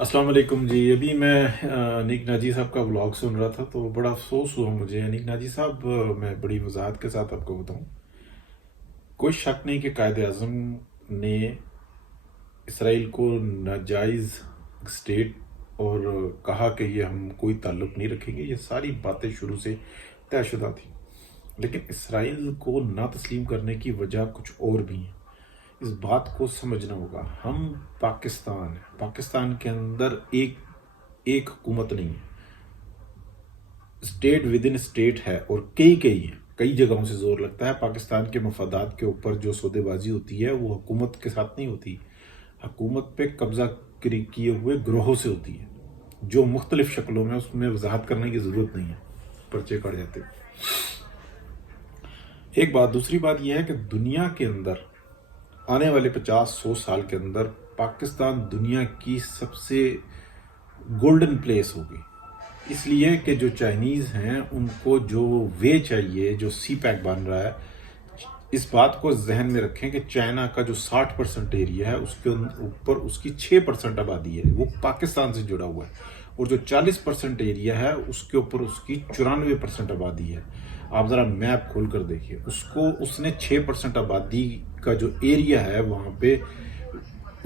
अस्सलाम वालेकुम जी। अभी मैं अनीक नाजी साहब का व्लॉग सुन रहा था तो बड़ा अफसोस हुआ मुझे। अनीक नाजी साहब, मैं बड़ी वजाहत के साथ आपको बताऊं, कोई शक नहीं कि कायद आज़म ने इसराइल को नाजायज़ स्टेट और कहा कि ये हम कोई ताल्लुक़ नहीं रखेंगे। ये सारी बातें शुरू से तयशुदा थी, लेकिन इसराइल को ना तस्लीम करने की वजह कुछ और भी है। इस बात को समझना होगा। हम पाकिस्तान है, पाकिस्तान के अंदर एक एक हुकूमत नहीं है, स्टेट विद इन स्टेट है, और कई है। कई जगहों से जोर लगता है पाकिस्तान के मफादात के ऊपर। जो सौदेबाजी होती है वो हुकूमत के साथ नहीं होती, हुकूमत पे कब्जा किए हुए ग्रोहों से होती है, जो मुख्तलिफ शक्लों में। उसमें वजाहत करने की ज़रूरत नहीं है, पर्चे कट जाते। एक बात। दूसरी बात यह है कि दुनिया के अंदर आने वाले 50-100 साल के अंदर पाकिस्तान दुनिया की सबसे गोल्डन प्लेस होगी, इसलिए कि जो चाइनीज़ हैं उनको जो वे चाहिए, जो सी पैक बन रहा है। इस बात को जहन में रखें कि चाइना का जो 60% एरिया है उसके ऊपर उसकी 6% आबादी है, वो पाकिस्तान से जुड़ा हुआ है, और जो 40% एरिया है उसके ऊपर उसकी 94% आबादी है। आप ज़रा मैप खोल कर देखिए, उसको उसने 6% आबादी का जो एरिया है वहाँ पे,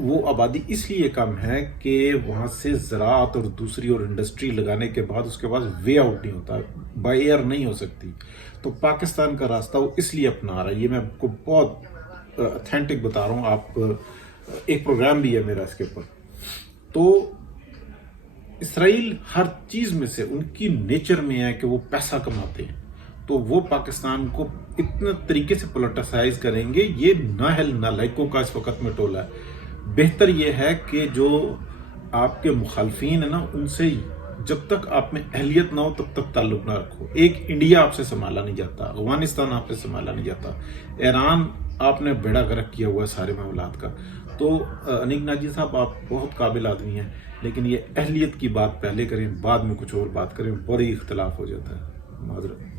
वो आबादी इसलिए कम है कि वहाँ से ज़राअत और दूसरी और इंडस्ट्री लगाने के बाद उसके पास वे आउट नहीं होता, बाई एयर नहीं हो सकती। तो पाकिस्तान का रास्ता वो इसलिए अपना रहा है। ये मैं आपको बहुत अथेंटिक बता रहा हूँ। आप एक प्रोग्राम भी है मेरा इसके ऊपर। तो इसराइल हर चीज़ में से उनकी नेचर में है कि वो पैसा कमाते हैं, तो वो पाकिस्तान को इतने तरीके से पोलिटिसाइज करेंगे। ये नाअहल नालायकों का इस वक्त में टोला है। बेहतर ये है कि जो आपके मुखालफीन है ना, उनसे जब तक आप में अहलियत ना हो तब तक ताल्लुक ना रखो। एक इंडिया आपसे संभाला नहीं जाता, अफगानिस्तान आपसे संभाला नहीं जाता, ईरान आपने बेड़ा गर्क किया हुआ है सारे मामलात का। तो अनीक नाजी साहब, आप बहुत काबिल आदमी हैं, लेकिन ये अहलियत की बात पहले करें, बाद में कुछ और बात करें, बड़ी इख्तलाफ हो जाता है। माजरत।